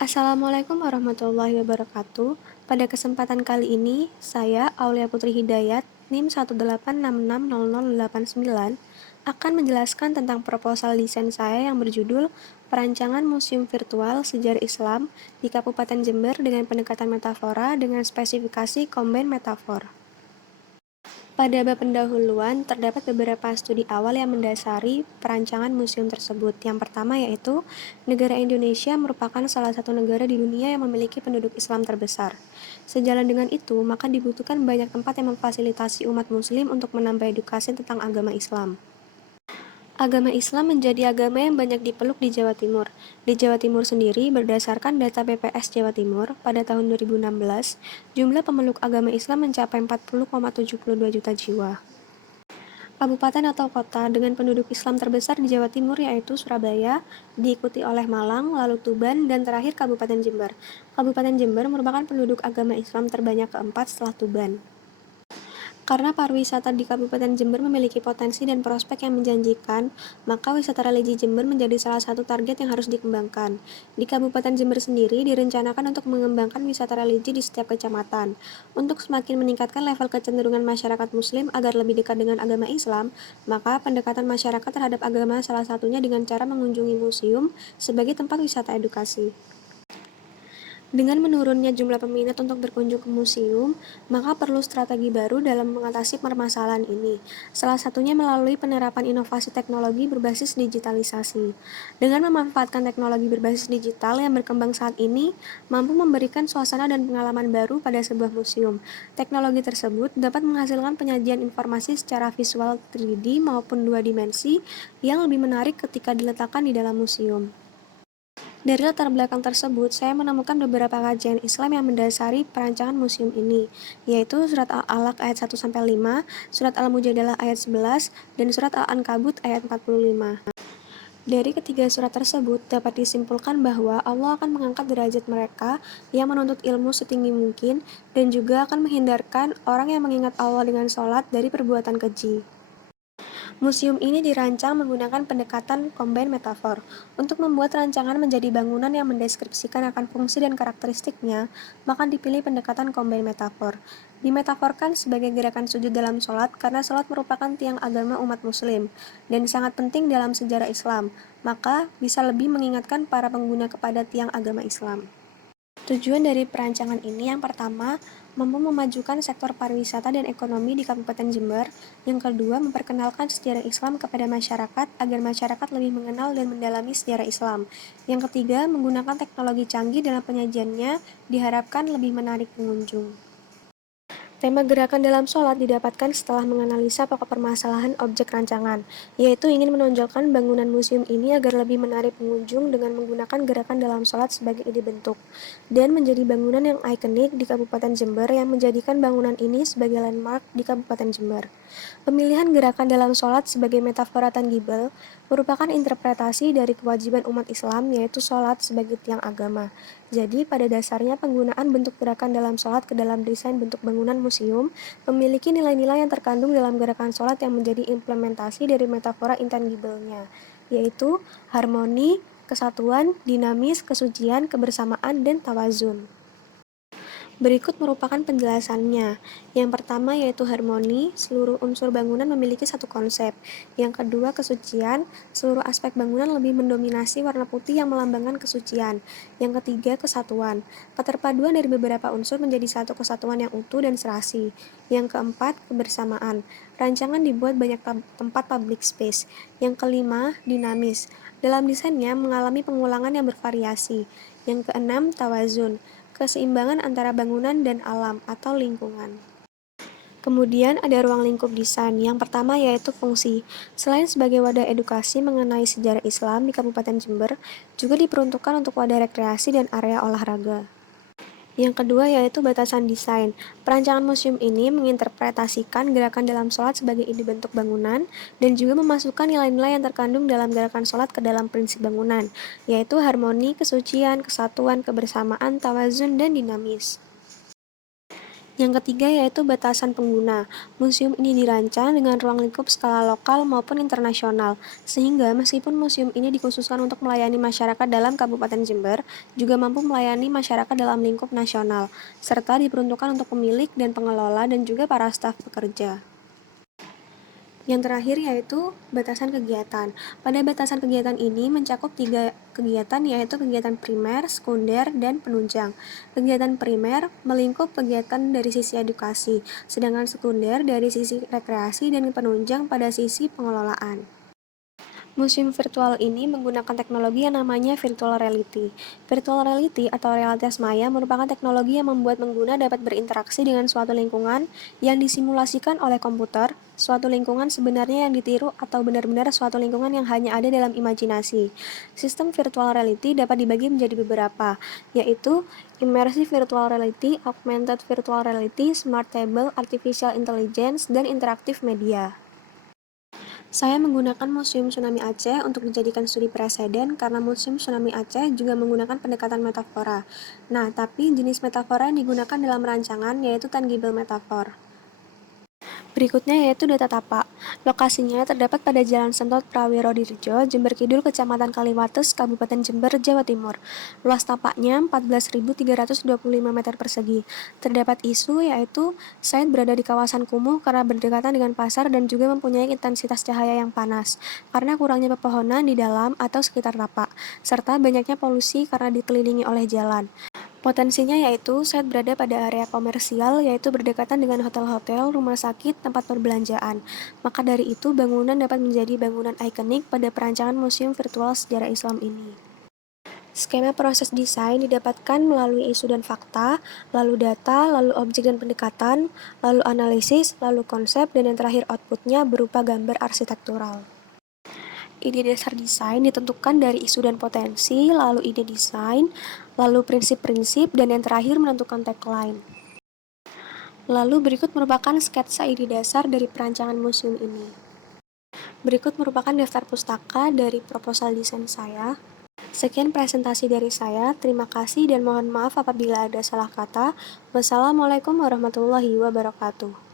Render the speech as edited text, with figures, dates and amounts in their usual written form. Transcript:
Assalamualaikum warahmatullahi wabarakatuh. Pada kesempatan kali ini, saya, Aulia Putri Hidayat, NIM 186600089, akan menjelaskan tentang proposal desain saya yang berjudul Perancangan Museum Virtual Sejarah Islam di Kabupaten Jember dengan pendekatan metafora dengan spesifikasi combine metafor. Pada bab pendahuluan, terdapat beberapa studi awal yang mendasari perancangan museum tersebut. Yang pertama yaitu, negara Indonesia merupakan salah satu negara di dunia yang memiliki penduduk Islam terbesar. Sejalan dengan itu, maka dibutuhkan banyak tempat yang memfasilitasi umat muslim untuk menambah edukasi tentang agama Islam. Agama Islam menjadi agama yang banyak dipeluk di Jawa Timur. Di Jawa Timur sendiri, berdasarkan data BPS Jawa Timur, pada tahun 2016, jumlah pemeluk agama Islam mencapai 40,72 juta jiwa. Kabupaten atau kota dengan penduduk Islam terbesar di Jawa Timur yaitu Surabaya, diikuti oleh Malang, lalu Tuban, dan terakhir Kabupaten Jember. Kabupaten Jember merupakan penduduk agama Islam terbanyak keempat setelah Tuban. Karena pariwisata di Kabupaten Jember memiliki potensi dan prospek yang menjanjikan, maka wisata religi Jember menjadi salah satu target yang harus dikembangkan. Di Kabupaten Jember sendiri direncanakan untuk mengembangkan wisata religi di setiap kecamatan. Untuk semakin meningkatkan level kecenderungan masyarakat Muslim agar lebih dekat dengan agama Islam, maka pendekatan masyarakat terhadap agama salah satunya dengan cara mengunjungi museum sebagai tempat wisata edukasi. Dengan menurunnya jumlah peminat untuk berkunjung ke museum, maka perlu strategi baru dalam mengatasi permasalahan ini. Salah satunya melalui penerapan inovasi teknologi berbasis digitalisasi. Dengan memanfaatkan teknologi berbasis digital yang berkembang saat ini, mampu memberikan suasana dan pengalaman baru pada sebuah museum. Teknologi tersebut dapat menghasilkan penyajian informasi secara visual 3D maupun 2 dimensi yang lebih menarik ketika diletakkan di dalam museum. Dari latar belakang tersebut, saya menemukan beberapa kajian Islam yang mendasari perancangan museum ini, yaitu Surat Al-Alaq ayat 1-5, Surat Al-Mujadalah ayat 11, dan Surat Al-Ankabut ayat 45. Dari ketiga surat tersebut, dapat disimpulkan bahwa Allah akan mengangkat derajat mereka yang menuntut ilmu setinggi mungkin dan juga akan menghindarkan orang yang mengingat Allah dengan sholat dari perbuatan keji. Museum ini dirancang menggunakan pendekatan combine metafor. Untuk membuat rancangan menjadi bangunan yang mendeskripsikan akan fungsi dan karakteristiknya, maka dipilih pendekatan combine metafor. Dimetaforkan sebagai gerakan sujud dalam sholat karena sholat merupakan tiang agama umat muslim dan sangat penting dalam sejarah Islam, maka bisa lebih mengingatkan para pengguna kepada tiang agama Islam. Tujuan dari perancangan ini yang pertama, mampu memajukan sektor pariwisata dan ekonomi di Kabupaten Jember. Yang kedua, memperkenalkan sejarah Islam kepada masyarakat agar masyarakat lebih mengenal dan mendalami sejarah Islam. Yang ketiga, menggunakan teknologi canggih dalam penyajiannya diharapkan lebih menarik pengunjung. Tema gerakan dalam sholat didapatkan setelah menganalisa pokok permasalahan objek rancangan, yaitu ingin menonjolkan bangunan museum ini agar lebih menarik pengunjung dengan menggunakan gerakan dalam sholat sebagai ide bentuk, dan menjadi bangunan yang ikonik di Kabupaten Jember yang menjadikan bangunan ini sebagai landmark di Kabupaten Jember. Pemilihan gerakan dalam sholat sebagai metafora tangible merupakan interpretasi dari kewajiban umat Islam yaitu sholat sebagai tiang agama. Jadi pada dasarnya penggunaan bentuk gerakan dalam sholat ke dalam desain bentuk bangunan museum memiliki nilai-nilai yang terkandung dalam gerakan sholat yang menjadi implementasi dari metafora intangible-nya, yaitu harmoni, kesatuan, dinamis, kesucian, kebersamaan, dan tawazun. Berikut merupakan penjelasannya. Yang pertama yaitu harmoni, seluruh unsur bangunan memiliki satu konsep. Yang kedua kesucian, seluruh aspek bangunan lebih mendominasi warna putih yang melambangkan kesucian. Yang ketiga kesatuan, keterpaduan dari beberapa unsur menjadi satu kesatuan yang utuh dan serasi. Yang keempat kebersamaan, rancangan dibuat banyak tempat public space. Yang kelima dinamis, dalam desainnya mengalami pengulangan yang bervariasi. Yang keenam tawazun, keseimbangan antara bangunan dan alam atau lingkungan. Kemudian ada ruang lingkup desain. Yang pertama yaitu fungsi. Selain sebagai wadah edukasi mengenai sejarah Islam di Kabupaten Jember, juga diperuntukkan untuk wadah rekreasi dan area olahraga. Yang kedua yaitu batasan desain. Perancangan museum ini menginterpretasikan gerakan dalam sholat sebagai ide bentuk bangunan dan juga memasukkan nilai-nilai yang terkandung dalam gerakan sholat ke dalam prinsip bangunan, yaitu harmoni, kesucian, kesatuan, kebersamaan, tawazun, dan dinamis. Yang ketiga yaitu batasan pengguna. Museum ini dirancang dengan ruang lingkup skala lokal maupun internasional, sehingga meskipun museum ini dikhususkan untuk melayani masyarakat dalam Kabupaten Jember, juga mampu melayani masyarakat dalam lingkup nasional, serta diperuntukkan untuk pemilik dan pengelola dan juga para staf pekerja. Yang terakhir yaitu batasan kegiatan. Pada batasan kegiatan ini mencakup 3 kegiatan yaitu kegiatan primer, sekunder, dan penunjang. Kegiatan primer melingkup kegiatan dari sisi edukasi, sedangkan sekunder dari sisi rekreasi dan penunjang pada sisi pengelolaan. Museum virtual ini menggunakan teknologi yang namanya virtual reality. Virtual reality atau realitas maya merupakan teknologi yang membuat pengguna dapat berinteraksi dengan suatu lingkungan yang disimulasikan oleh komputer, suatu lingkungan sebenarnya yang ditiru atau benar-benar suatu lingkungan yang hanya ada dalam imajinasi. Sistem virtual reality dapat dibagi menjadi beberapa, yaitu immersive virtual reality, augmented virtual reality, smart table, artificial intelligence, dan interaktif media. Saya menggunakan Museum Tsunami Aceh untuk dijadikan studi preseden karena Museum Tsunami Aceh juga menggunakan pendekatan metafora. Nah, tapi jenis metafora yang digunakan dalam rancangan yaitu tangible metaphor. Berikutnya yaitu data tapak. Lokasinya terdapat pada Jalan Sentot Prawirodirjo, Jember Kidul, Kecamatan Kaliwates, Kabupaten Jember, Jawa Timur. Luas tapaknya 14.325 meter persegi. Terdapat isu yaitu site berada di kawasan kumuh karena berdekatan dengan pasar dan juga mempunyai intensitas cahaya yang panas, karena kurangnya pepohonan di dalam atau sekitar tapak, serta banyaknya polusi karena dikelilingi oleh jalan. Potensinya yaitu site berada pada area komersial, yaitu berdekatan dengan hotel-hotel, rumah sakit, tempat perbelanjaan. Maka dari itu, bangunan dapat menjadi bangunan ikonik pada perancangan Museum Virtual Sejarah Islam ini. Skema proses desain didapatkan melalui isu dan fakta, lalu data, lalu objek dan pendekatan, lalu analisis, lalu konsep, dan yang terakhir outputnya berupa gambar arsitektural. Ide dasar desain ditentukan dari isu dan potensi, lalu ide desain, lalu prinsip-prinsip, dan yang terakhir menentukan tagline. Lalu berikut merupakan sketsa ide dasar dari perancangan museum ini. Berikut merupakan daftar pustaka dari proposal desain saya. Sekian presentasi dari saya, terima kasih dan mohon maaf apabila ada salah kata. Wassalamualaikum warahmatullahi wabarakatuh.